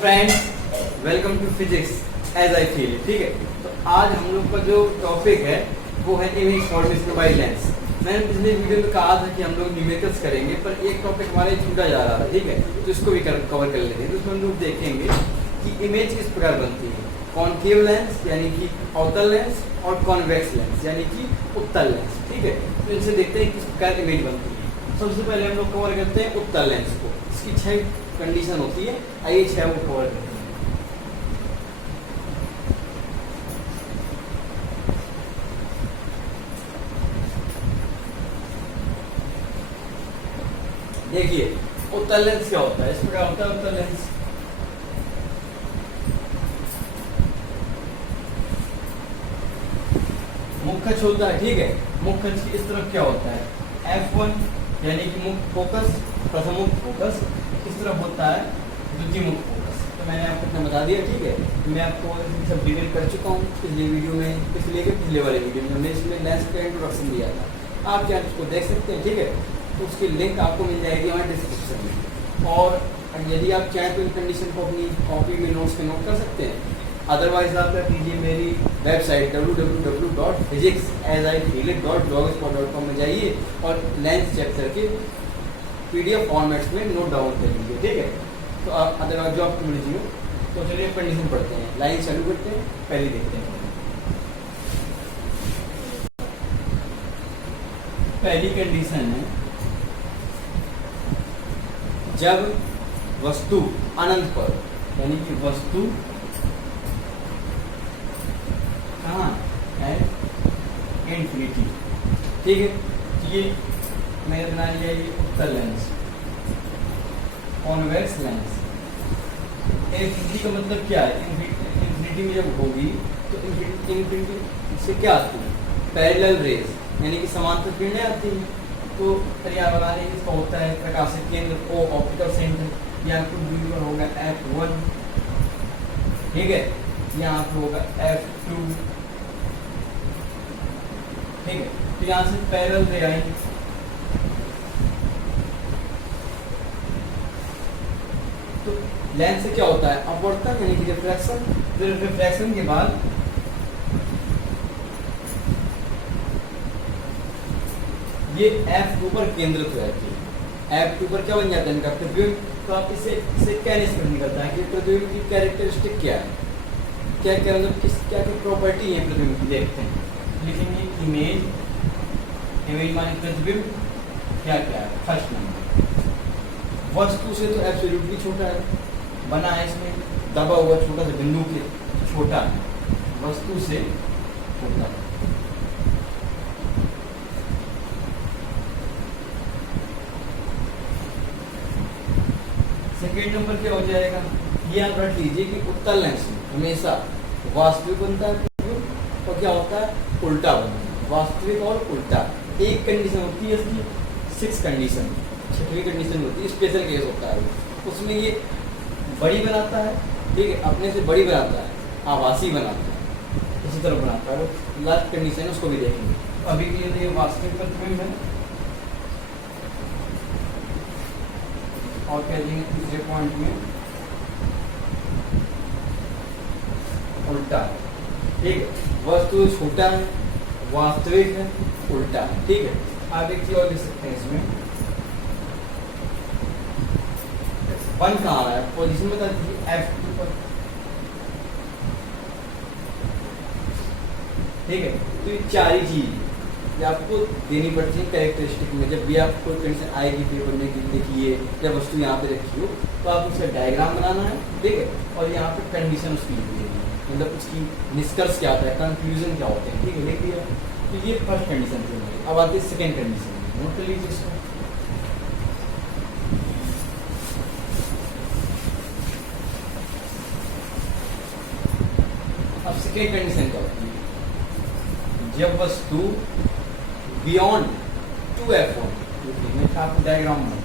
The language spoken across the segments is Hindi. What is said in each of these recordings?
Friends, welcome to physics as I feel. ठीक है, तो आज हम लोग का जो टॉपिक है वो है इमेज फॉर्मेशन बाय लेंस। मैंने पिछले वीडियो में कहा था कि हम लोग न्यूमेरिकल्स करेंगे, पर एक टॉपिक हमारे छूटा जा रहा था। ठीक है, तो इसको भी कवर कर लेते हैं। तो उसमें हम लोग देखेंगे कि इमेज किस प्रकार बनती है, कॉनकेव लेंस यानी कि अवतल लेंस और कॉन्वेक्स लेंस यानी कि उत्तल लेंस। ठीक है, तो इनसे देखते हैं किस प्रकार इमेज बनती है। सबसे पहले हम लोग कवर करते हैं उत्तल लेंस को। इसकी 6 कंडीशन होती है, आइए 6 वो कवर करते हैं। देखिए उत्तल लेंस क्या होता है, इस प्रकार होता है उत्तल लेंस। मुख्य होता है, ठीक है, मुख्य इस तरफ क्या होता है, F1 यानी कि मुख्य फोकस, प्रथम मुख्य फोकस। इस तरफ होता है द्वितीय मुख्य फोकस। तो मैंने आपको इतना बता दिया। ठीक है, तो मैं आपको सब डिटेल कर चुका हूँ पिछले वीडियो में, पिछले वाले वीडियो में हमने इसमें लेंस का इंट्रोडक्शन दिया था। आप क्या उसको देख सकते हैं। ठीक है, तो उसकी लिंक आपको मिल जाएगी हमारे डिस्क्रिप्शन में। और यदि आप चाहें तो इन कंडीशन को अपनी कॉपी में नोट्स में नोट कर सकते हैं। अदरवाइज आप क्या कीजिए, मेरी वेबसाइट www.physicsasifeelit.blogspot.com में जाइए और लेंस चैप्टर के PDF फॉर्मेट्स में नोट डाउन कर लीजिए। ठीक है, तो आप अदरवाइज जो आपको मिल जाए। तो चलिए कंडीशन पढ़ते हैं, लाइन चालू करते हैं। पहले देखते हैं पहली कंडीशन है, जब वस्तु अनंत पर यानी कि वस्तु कहाँ है, इन्फिनिटी। ठीक है, ये मैंने बना लिया ये उत्तल लेंस, कॉन्वेक्स लेंस। इन्फिनिटी का मतलब क्या है, इन्फिनिटी में जब होगी तो इन्फिनिटी से क्या आती है, पैरेलल रेज यानी कि समांतर किरणें आती हैं। तो परिवार बनाने की इसका होता है प्रकाशित केंद्र O ऑप्टिकल सेंटर, यहाँ पर दूरी पर होगा F1। ठीक है, यहाँ पर होगा F2। ठीक है, तो यहाँ से पैरेलल रे आएंगे। तो लेंस से क्या होता है, अपवर्तन यानी कि रिफ्रैक्शन। फिर रिफ्रैक्शन के बाद ये F2 पर केंद्रित हो जाती है। F2 पर क्या बन जाता है इनका प्रतिबिंब। तो आप इससे क्या निष्कर्ष निकलता है कि प्रतिबिंब की कैरेक्टरिस्टिक क्या है, क्या क्या मतलब क्या क्या प्रॉपर्टी है प्रतिबिंब की, देखते हैं। लिखेंगे इमेज माने प्रतिबिंब क्या क्या है। फर्स्ट नंबर, वस्तु से तो एब्सोल्युटली छोटा है, बना है इसमें दबा हुआ छोटा सा बिंदु के छोटा है, वस्तु से छोटा है। सेकेंड नंबर क्या हो जाएगा, ये आप रख लीजिए कि उत्तल लेंस हमेशा वास्तविक बनता है और क्या होता है, उल्टा बनता है। वास्तविक और उल्टा एक कंडीशन होती है इसकी, 6 कंडीशन, 6वीं कंडीशन होती है, स्पेशल केस होता है। उसमें ये बड़ी बनाता है, ठीक है, अपने से बड़ी बनाता है, आभासी बनाता है, इसी तरह बनाता है। लास्ट कंडीशन है, उसको भी देखेंगे। अभी के लिए वास्तविक प्रतिबिंब है। और कह देंगे तीसरे पॉइंट में उल्टा। ठीक है, वस्तु छोटा है, वास्तविक है, उल्टा है। ठीक है, आप एक चीज और लिख सकते हैं इसमें, 1 कहाँ आ रहा है, पोजीशन बता दीजिए F2 पर। ठीक है, तो ये 4 ही चीज आपको देनी पड़ती है कैरेक्टरिस्टिक में। जब भी आप कोई कंडीशन आएगी पेपर में कि देखिए या वस्तु यहाँ पे रखी हो, तो आप उसका डायग्राम बनाना है। ठीक है, और यहाँ पे कंडीशन उसकी लिख देनी है, मतलब उसकी निष्कर्ष क्या होता है, कंक्लूजन क्या होते हैं। ठीक है, लिख दिया। तो ये फर्स्ट कंडीशन थी। अब आती है सेकेंड कंडीशन, नोट कर लीजिए इसको। अब सेकेंड कंडीशन क्या होती है, जब वस्तु बियॉन्ड 2F1, आपको डायग्राम में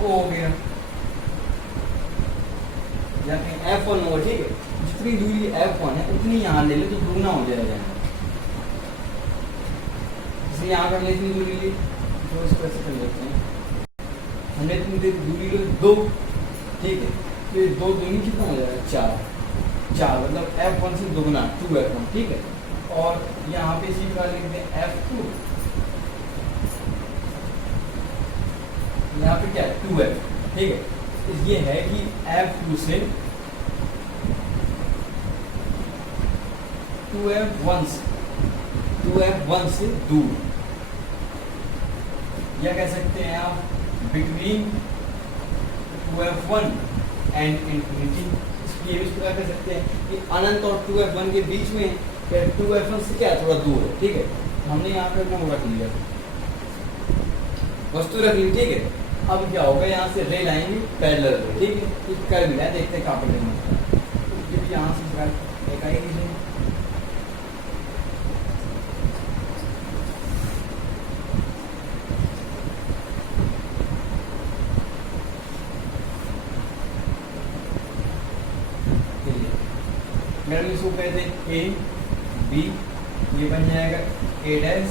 O हो गया या कहीं F1 हो। ठीक है, जितनी दूरी F1 है उतनी यहाँ ले ले तो दुगना हो जाएगा। इसलिए यहाँ पर हमने इतनी दूरी ली, तो इसको ऐसे कर लेते हैं, हमने इतनी देर दूरी लो 2, ठीक है, तो ये 2 दूनी कितना हो जाएगा 4 मतलब F1 से दोगुना 2F1, ठीक है। और यहाँ पे इसी प्रकार लिखते हैं F2, यहाँ पे क्या है 2F, ठीक है। तो ये है कि F2 से 2F1 से दूर, या कह सकते हैं आप बिटवीन 2F1 एंड इंफिनिटी। इसलिए भी इस प्रकार कह सकते हैं कि अनंत और 2F1 के बीच में 2F1 से क्या थोड़ा दूर है, ठीक है। हमने यहाँ पे अपना रख लिया, वस्तु रख ली, ठीक है। अब क्या होगा, यहाँ से रेल आएंगे पैरेलल, ठीक है। एक कर मिला है, देखते हैं कहाँ पर लेना, यहाँ से एक आएगी, मेरे लिए इसको कहते हैं ए बी, ये बन जाएगा ए डैश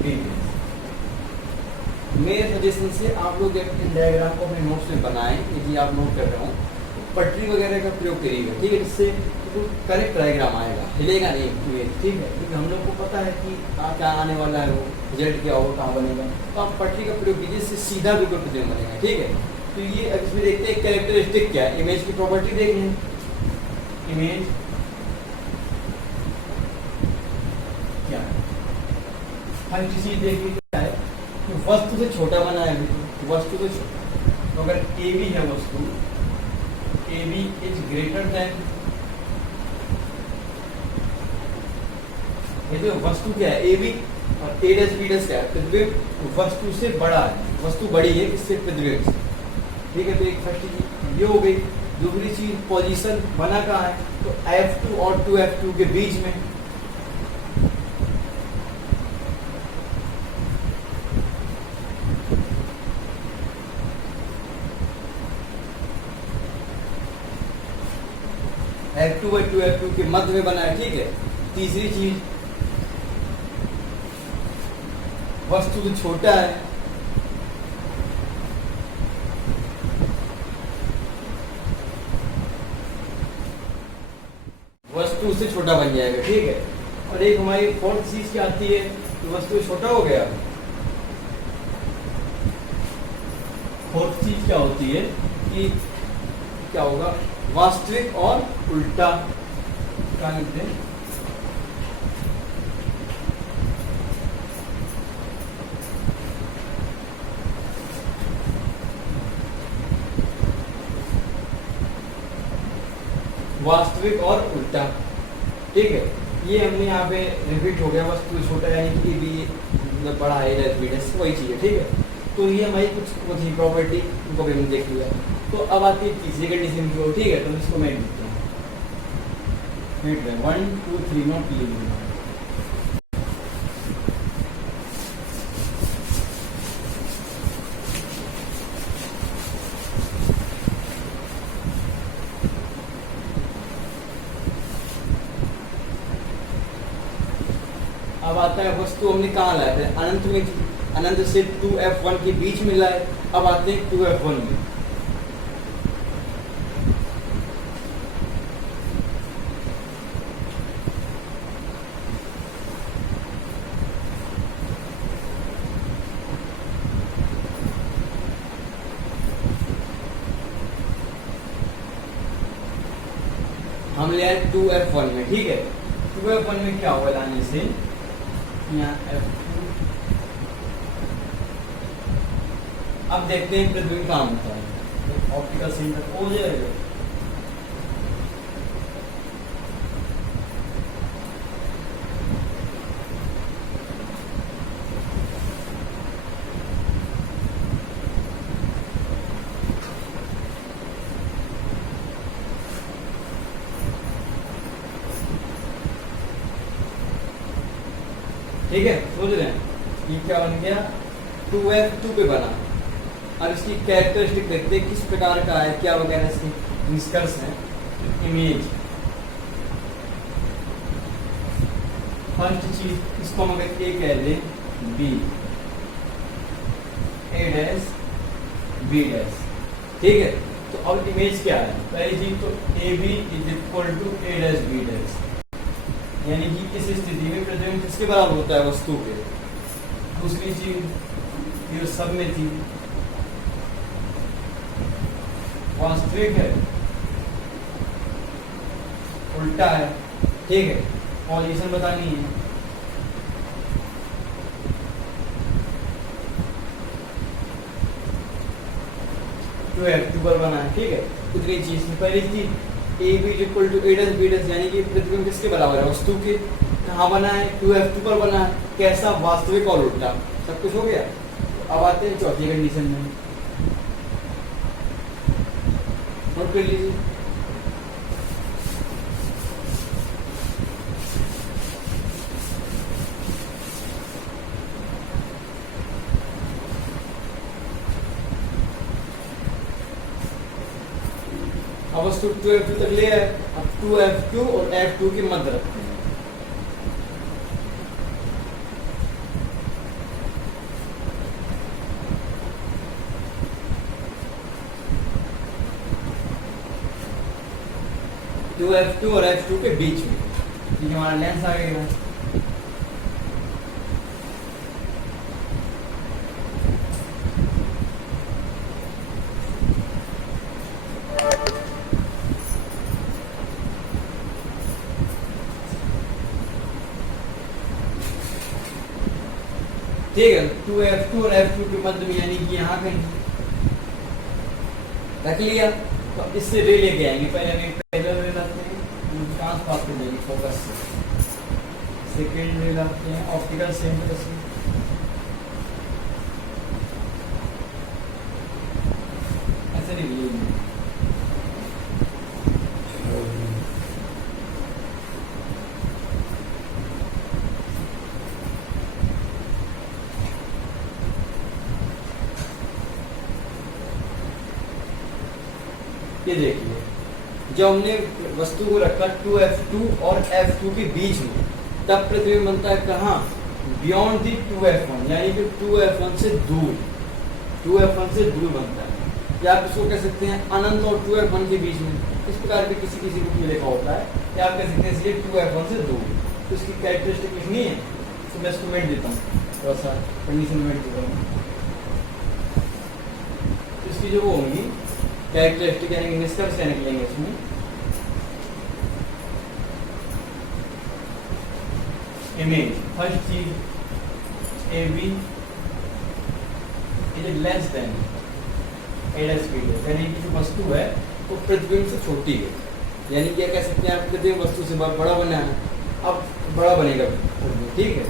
बी डैश। मेरे सजेशन से आप लोग इन डायग्राम को अपने नोट्स में बनाएं, यदि आप नोट कर रहे हो तो पटरी वगैरह का प्रयोग करिएगा, ठीक है, जिससे करेक्ट डायग्राम आएगा, हिलेगा नहीं, ठीक है। क्योंकि हम लोग को पता है कि क्या आने वाला है, वो रिजल्ट क्या होगा, कहाँ बनेगा, तो आप पटरी का प्रयोग कीजिए, इससे सीधा बिल्कुल प्रतिबिंब बनेगा, ठीक है। तो ये अब इसमें देखते हैं कैरेक्टरिस्टिक क्या है, इमेज की प्रॉपर्टी देख लें। इमेज क्या है, फर्स्ट चीज देखिए क्या है, तो वस्तु से छोटा बना है, वस्तु से छोटा, तो अगर ए बी है वस्तु, A B is greater than, ये तो वस्तु क्या है ए बी, और ए डैश बी डैश क्या है प्रतिबिंब, वस्तु से बड़ा है, वस्तु बड़ी है किससे, प्रतिबिंब से, ठीक है। तो एक फर्स्ट चीज ये हो गई। दूसरी चीज पोजीशन बना कहाँ है, तो F2 और 2F2 के बीच में, F2 और 2F2 के मध्य में बना है, ठीक है। तीसरी चीज वस्तु से छोटा है, वस्तु उससे छोटा बन जाएगा, ठीक है। और एक हमारी फोर्थ चीज क्या आती है, तो वस्तु छोटा हो गया। फोर्थ चीज क्या होती है कि क्या होगा, वास्तविक और उल्टा, क्या लिखते हैं, वास्तविक और उल्टा, ठीक है। ये हमने यहाँ पे रिपीट हो गया, वस्तु छोटा यानी कि बी मतलब बड़ा है, बी डैश वही चीज़ है, ठीक है। तो ये हमारी कुछ थी प्रॉपर्टी, उनको भी हमने देख लिया। तो अब आती है तीसरी कंडीशन की, ठीक है। तो इसको मैं लिखता हूँ 1 2 3 नॉट लिखूंगा। अब आता है वस्तु हमने कहाँ लाया था, अनंत में, अनंत से 2F1 के बीच में लाए। अब आते हैं 2F1 में, हम ले आए 2F1 में, ठीक है। 2F1 में क्या हुआ लाने से, यहाँ F2, अब देखते हैं प्रतिबिंब कहाँ होता है, ऑप्टिकल सेंटर हो जाएगा। ठीक है, सोच रहे हैं ये क्या बन गया, 2F2 पे बना। अब इसकी कैरेक्टरिस्टिक देखते हैं किस प्रकार का है, क्या वगैरह इसकी निष्कर्ष है। इमेज, फर्स्ट चीज इसको हम अगर ए कह दें, बी, ए डैश बी डैश। ठीक है, तो अब इमेज क्या है? पहली चीज तो A B is equal to A dash B dash, यानी कि इस स्थिति में प्रतिबिंब किसके बराबर होता है? वस्तु के। दूसरी चीज ये सब में थी, वास्तविक है उल्टा है। ठीक है, पॉजिशन बतानी है। तो F2 पर बना है। ठीक है, इतनी चीज थी। पहली चीज A B equal to A dash B dash, यानी कि प्रतिबिंब किसके बराबर है? वस्तु के। कहाँ बना है? 2F2 पर बना है। कैसा? वास्तविक और उल्टा। सब कुछ हो गया। तो अब आते हैं चौथी कंडीशन में, नोट कर लीजिए। अब वस्तु 2F2 तक ले आए। अब 2F2 और F2 के मध्य रखते हैं। टू F2 और F2 के बीच में, ठीक है, हमारा लेंस आ गया। ठीक है, 2F2 और F2 के मध्य में, यानी कि यहाँ कहीं रख लिया। तो इससे रे लेके आएंगे। पहले रे लाते हैं, ट्रांस पास कर देंगे फोकस से। सेकेंड रे लाते हैं ऑप्टिकल सेंटर से। ऐसे नहीं लेंगे। ये देखिए, जब हमने वस्तु को रखा 2F2 और F2 के बीच में, तब प्रतिबिंब बनता है कहाँ? बियॉन्ड दी 2F1, यानी कि 2F1 से दूर। 2F1 से दूर बनता है, या आप इसको कह सकते हैं अनंत और 2F1 के बीच में। इस प्रकार भी किसी किसी बुक में लिखा होता है, या आप कह सकते हैं इसलिए 2F1 से दूर। तो इसकी कैरेक्टरिस्टिक लिखनी है, तो मैं इसको मिनट देता हूँ, थोड़ा सा कंडीशन मिनट देता हूँ। इसकी जो वो होंगी कैरेक्टरिस्टिक, यानी निष्कर्ष क्या निकलेंगे इसमें? इमेज, फर्स्ट चीज A B is less than A dash B dash, यानी कि जो वस्तु है वो प्रतिबिंब से छोटी है, यानी क्या कह सकते हैं आप? प्रतिबिंब वस्तु से बड़ा बना है, अब बड़ा बनेगा। ठीक है,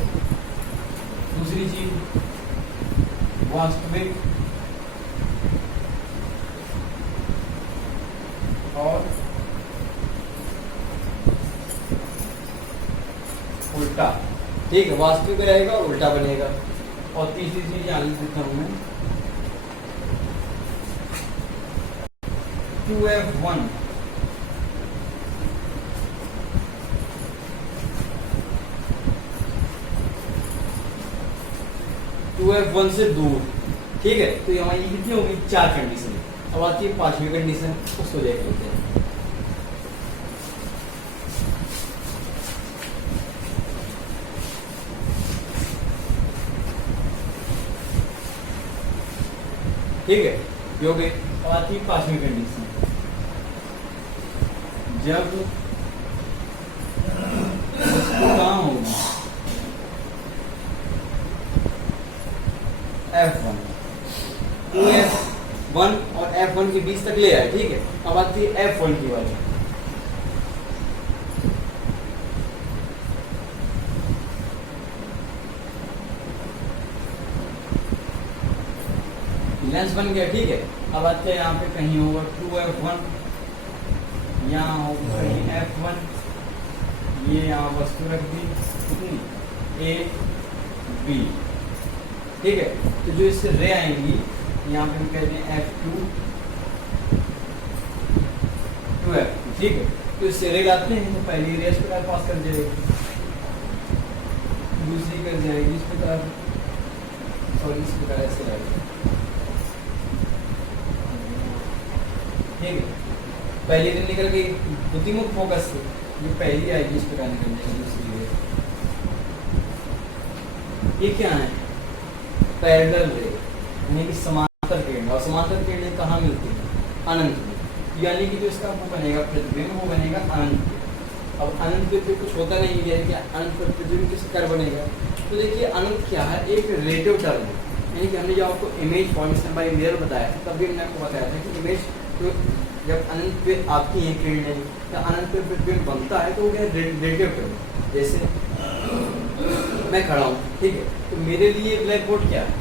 दूसरी चीज वास्तविक और उल्टा। ठीक है, वास्तविक रहेगा और उल्टा बनेगा। और तीसरी चीज यहाँ लिख देता हूं मैं, 2F1 2F1 से दूर। ठीक है, तो हमारी कितनी होगी? 4 कंडीशन। अब आती है पांचवी कंडीशन, उसको देख लेते हैं। ठीक है, ये हो गई। अब आती है पांचवी कंडीशन, जब वस्तु कहाँ होगी? F1, 2F1 और F1 के बीच तक ले आए। ठीक है, अब आती है F1 की बात। लेंस बन गया। ठीक है, अब आते हैं यहाँ पे कहीं होगा 2F1, यहाँ होगा कहीं F1, ये यहाँ वस्तु रख दी कितनी? A B। ठीक है, तो जो इससे रे आएंगी, यहाँ पे हम कहते हैं F2 2F2। ठीक है, तो इससे रे लाते हैं, तो पहली रे इस प्रकार पास कर जाएगी, दूसरी कर जाएगी इस प्रकार, सॉरी इस प्रकार ऐसे लगेगा, ठीक है। पहली दिन निकल गई बुद्धिमुख फोकस से, ये पहली आएगी इस प्रकार निकल जाएगी दूसरी रे। ये क्या है? पैरेलल रे, यानी कि समांतर किरण। और समांतर किरणें कहाँ मिलती है? अनंत में, यानी कि जो इसका वो बनेगा प्रतिबिंब, वो बनेगा अनंत में। अब अनंत पे कुछ होता नहीं है, यानी कि अनंत पर प्रतिबिंब किस कर बनेगा? तो देखिए अनंत क्या है? एक रिलेटिव टर्म है, यानी कि हमने जब आपको इमेज फॉर्मेशन बाय मिरर बताया था, तब भी हमने आपको बताया था कि इमेज तो जब अनंत पे आपकी एक किरण या अनंत पे प्रतिबिंब बनता है तो वो क्या रिलेटिव टर्म। जैसे मैं खड़ा हूँ, ठीक है, तो मेरे लिए ब्लैक बोर्ड क्या है?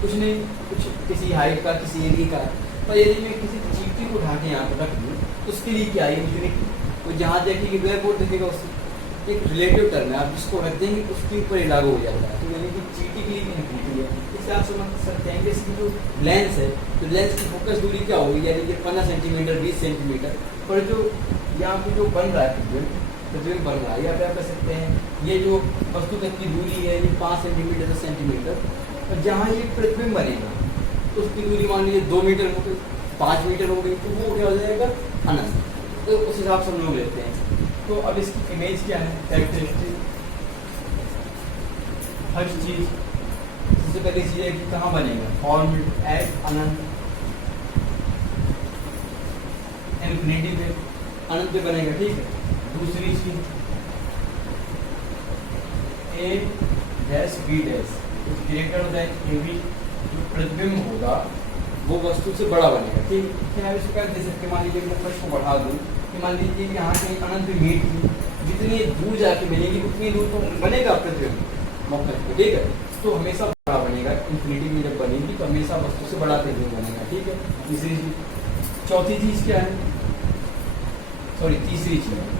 कुछ नहीं, कुछ किसी हाइट का, किसी एरिया का। पर यदि मैं किसी चीटी को उठा के यहाँ पर रख दूँ तो उसके लिए क्या है? यूनिटी। तो जहाँ देखेंगे ब्लैक बोर्ड दिखेगा, उससे एक रिलेटिव टर्म है, आप जिसको रख देंगे उसके ऊपर ही लागू हो जाता है। तो यानी कि चीटी के लिए इन्फिनिटी है। इससे आप समझ सकते हैं कि इसकी जो लेंस है, तो लेंस की फोकस दूरी क्या होगी? यानी कि 15 सेंटीमीटर 20 सेंटीमीटर। पर जो यहाँ पे जो बन रहा है प्रतिबिंब बन रहा है, या आप कह सकते हैं ये जो वस्तु तक की दूरी है ये 5 सेंटीमीटर 10 सेंटीमीटर। और जहाँ ये प्रतिबिंब बनेगा तो उसकी दूरी मान लीजिए 2 मीटर हो गई, 5 मीटर हो गई, तो वो क्या हो जाएगा? अनंत। तो उस हिसाब से हम लोग लेते हैं। तो अब इसकी इमेज क्या है? कैरेक्टरिस्टिक। फर्स्ट चीज, सबसे पहली चीज है कि कहाँ बनेगा? फॉर्म एट अनंत, इन्फिनिटी पे, अनंत पे बनेगा, ठीक है। दूसरी चीज A dash B dash greater than A B, जो प्रतिबिंब होगा वो वस्तु से बड़ा बनेगा, ठीक है। क्या इसको क्या दे सकते? मान लीजिए मैं फर्स्ट को बढ़ा दूँ कि मान लीजिए कि यहाँ से अनंत पे मीट की जितनी दूर जाके मिलेगी उतनी दूर तो बनेगा प्रतिबिंब मौके पे, ठीक है। तो हमेशा बड़ा बनेगा, इन्फिनिटी में जब बनेगी तो हमेशा वस्तु से बड़ा प्रतिबिंब बनेगा, ठीक है। तीसरी चीज, चौथी चीज क्या है? सॉरी तीसरी चीज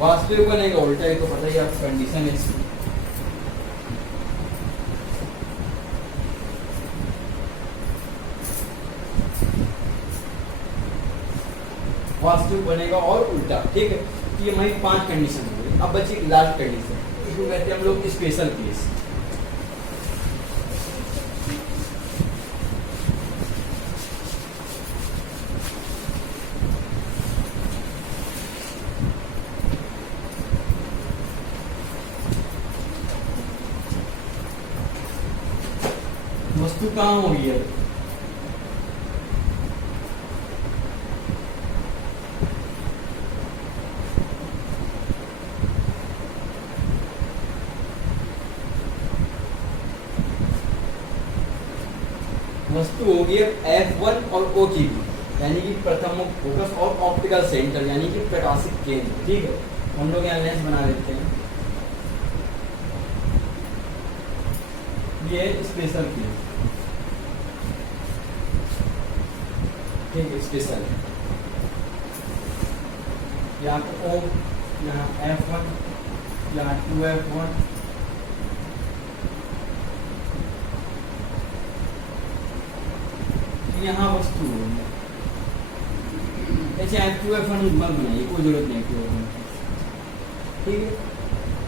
वास्तविक बनेगा उल्टा, ये तो पता ही आपको कंडीशन है इसकी। वास्तविक बनेगा और उल्टा, ठीक है। तो ये हमारी 5 कंडीशन हो गई। अब बची लास्ट कंडीशन, इसको कहते हैं हम लोग स्पेशल केस। वस्तु कहाँ होगी है? वस्तु होगी F1 और O की भी, यानी कि प्रथम फोकस और ऑप्टिकल सेंटर, यानी कि प्रकाशिक केंद्र, ठीक है। हम लोग यहाँ लेंस बना देते हैं, ये स्पेशल केस, ठीक है, स्पेशल। यहाँ पे O, यहाँ F1, यहाँ 2F1, यहाँ वस्तु ऐसे F2F1 मत बनाइए, कोई जरूरत नहीं F2F1, ठीक है।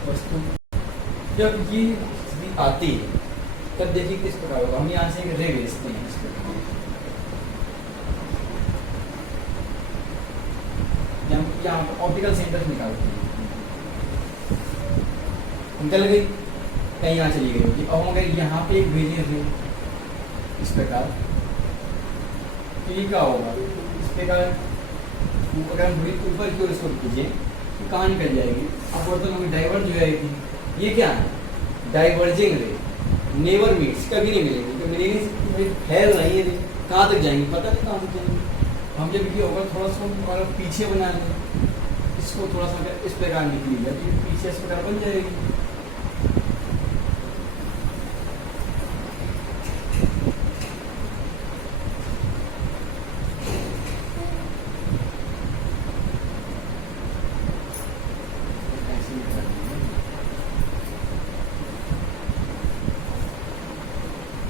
वस्तु जब ये आती है तब देखिए किस प्रकार होगा। हम यहाँ से एक रे भेजते हैं, यहाँ ऑप्टिकल सेंटर निकालते हैं, निकल गई कहीं यहाँ चली गई होगी। अब हम अगर यहाँ पे एक भेजें रे इस प्रकार, तो ये क्या होगा? इस प्रकार अगर हम ऊपर की ओर इसको कीजिए तो कहाँ निकल जाएगी? अब बर्तन में डाइवर्ज हो जाएगी। ये क्या है? डाइवर्जिंग रे, नेवर मीट्स, कभी नहीं मिलेंगे। तो मिलेंगे फैल रही है रे, कहाँ तक जाएंगी पता नहीं, कहाँ तक जाएंगे। हम जब ये होगा थोड़ा सा और पीछे बना लें इसको, थोड़ा सा इस प्रकार निकली जाए तो पीछे इस प्रकार बन जाएगी।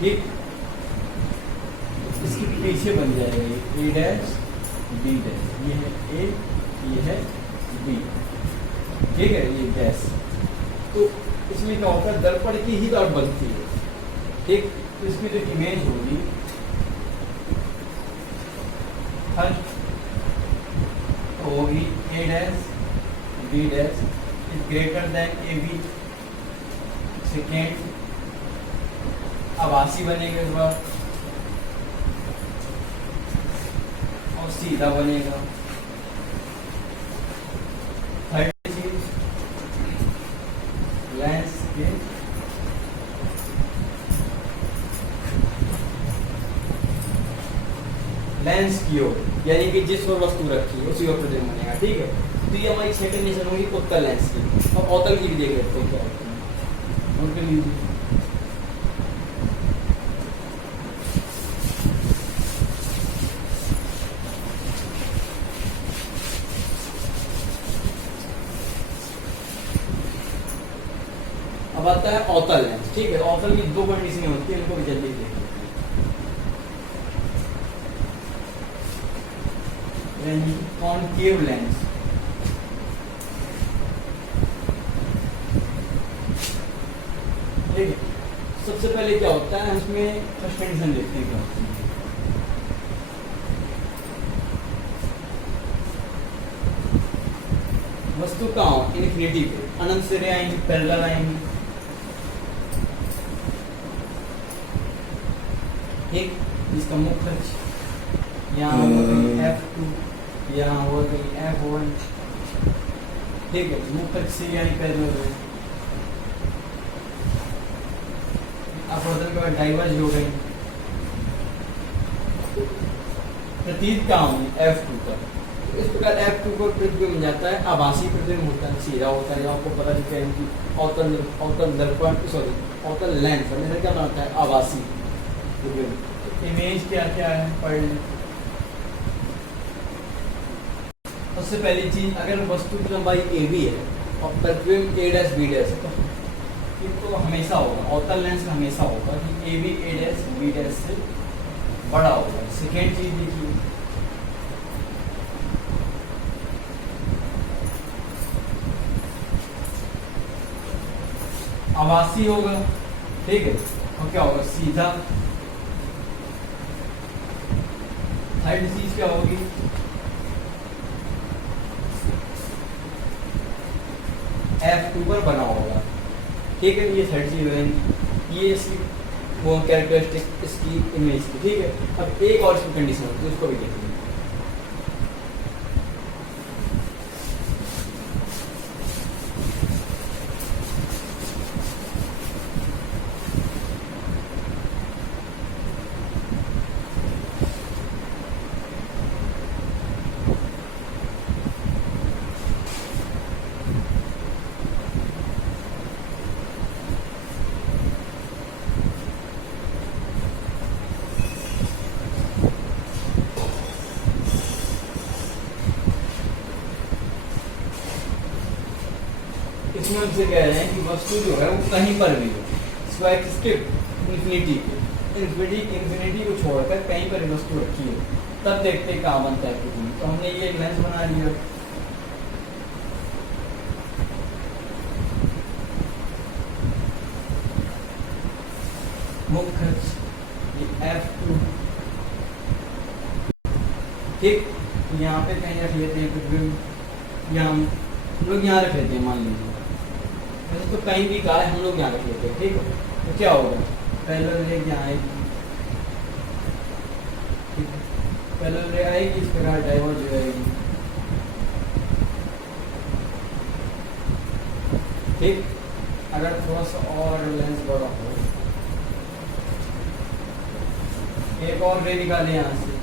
ठीक, इसके पीछे बन जाएगा ए डैश बी डैश, ये है ए, ये है बी, ठीक है, ये डैश। तो इसमें क्या होता है? दर्पण की ही तरफ बनती है, ठीक। तो इसकी जो इमेज होगी फर्स्ट होगी A dash B dash is greater than A B. Second आभासी बनेगा इस बार और सीधा बनेगा। थर्ड चीज लेंस के लेंस की ओर, यानी कि जिस ओर वस्तु रखी है उसी ओर प्रतिबिंब बनेगा। ठीक है, तो ये हमारी छह कंडीशन होगी उत्तल लेंस की। और अवतल की भी देख लेते हैं क्या होता है। नोट कर लीजिए। अब आता है अवतल लेंस। ठीक है, अवतल की दो कंडीशन होती है, इनको भी जल्दी देख लेते हैं। कॉनकेव लेंस, ठीक है। सबसे पहले क्या होता है, इसमें फर्स्ट कंडीशन देखते हैं क्या होती है। वस्तु कहाँ हो, इन्फिनिटी पे, अनंत से रे आएंगी, पैरेलल आएंगी। ठीक, इसका मुख्य अक्ष यहाँ होगा कहीं F2, यहाँ होगा कहीं F1। ठीक है, मुख्य अक्ष से यहाँ पैरेलल है। अपवर्तन के बाद डाइवर्ज हो गई। प्रतीत कहाँ होगी, F2 पर। इस प्रकार F2 पर प्रतिबिंब जाता है, आभासी प्रतिबिंब होता है, सीधा होता है। आपको पता चलता है कि अवतल दर्पण सॉरी अवतल लेंस हमेशा क्या बनाता है, आभासी प्रतिबिंब। इमेज क्या क्या है पढ़ लें। सबसे पहली चीज, अगर वस्तु की लंबाई AB है और प्रतिबिंब A डैश B डैश है तो हमेशा होगा, अवतल लेंस में हमेशा होगा कि AB A dash B dash से बड़ा होगा। सेकेंड चीज देखिए, आभासी होगा। ठीक है, और क्या होगा, सीधा। थर्ड चीज क्या होगी, F2 पर बना होगा। ठीक है, ये थर्ड चीज रहेगी, ये इसकी वो कैरेक्टरिस्टिक इसकी इमेज की। ठीक है, अब एक और इसकी कंडीशन होती है, उसको भी देखेंगे। इसमें हमसे कह रहे हैं कि वस्तु जो है वो कहीं पर भी हो, स्वाइप स्किप इन्फिनिटी को छोड़कर कहीं पर वस्तु रखी है, तब देखते हैं कहाँ बनता है प्रतिबिंब। तो हमने ये एक लेंस बना लिया। मुख्य F2। ठीक, यहाँ पे कहीं रख लेते हैं प्रतिबिंब, यहाँ हम लोग यहाँ रख लेते हैं, मान लीजिए। वैसे तो कहीं भी कहा है, हम लोग यहाँ रख लेते हैं। ठीक है, तो क्या होगा, पैरेलल रे यहाँ आएगी। ठीक है, पैरेलल रे आएगी, इस प्रकार डाइवर्ज हो जाएगी। ठीक, अगर थोड़ा सा और लेंस बड़ा हो, एक और रे निकाले यहाँ से,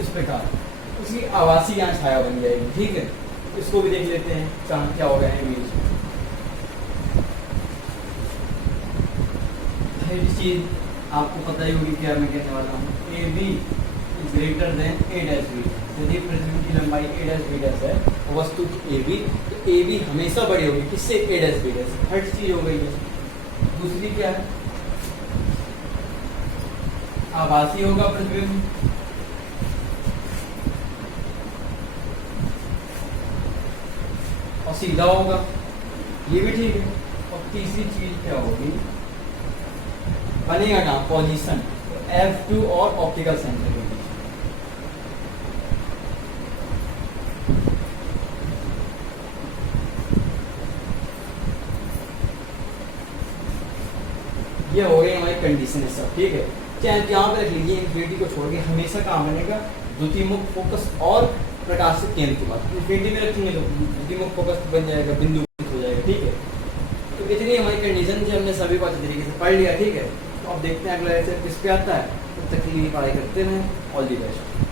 इस प्रकार उसकी आभासी यहाँ छाया बन जाएगी। ठीक है, इसको भी देख लेते हैं कहाँ क्या होगा इमेज। थर्ड चीज आपको पता ही होगी क्या मैं कहने वाला हूँ, AB is greater then A dash B। यदि प्रतिबिंब की लंबाई A डैश B डैश है, वस्तु की AB, तो AB हमेशा बड़ी होगी किससे, A dash B dash. Third चीज हो गई है। दूसरी क्या है, आभासी होगा प्रतिबिंब, और सीधा होगा, ये भी ठीक है। और तीसरी चीज क्या होगी, बनेगा कहाँ, पोजीशन, F2 और ऑप्टिकल सेंटर के बीच। ये हो गई हमारी कंडीशन है सब, ठीक है। चाहे यहाँ पे रख लीजिए, इंफिनिटी को छोड़ के हमेशा काम बनेगा द्वितीयमुख फोकस और प्रकाश से केंद्र के बाद। इंफिनिटी में रखेंगे तो द्वितीयमुख फोकस बन जाएगा, बिंदु हो जाएगा, ठीक है। तो इतनी हमारी कंडीशन से हमने सभी को अच्छे तरीके से पढ़ लिया, ठीक है। तो अब देखते हैं अगला लेक्चर किस पे आता है। तब तक के लिए पढ़ाई करते रहें। All the best.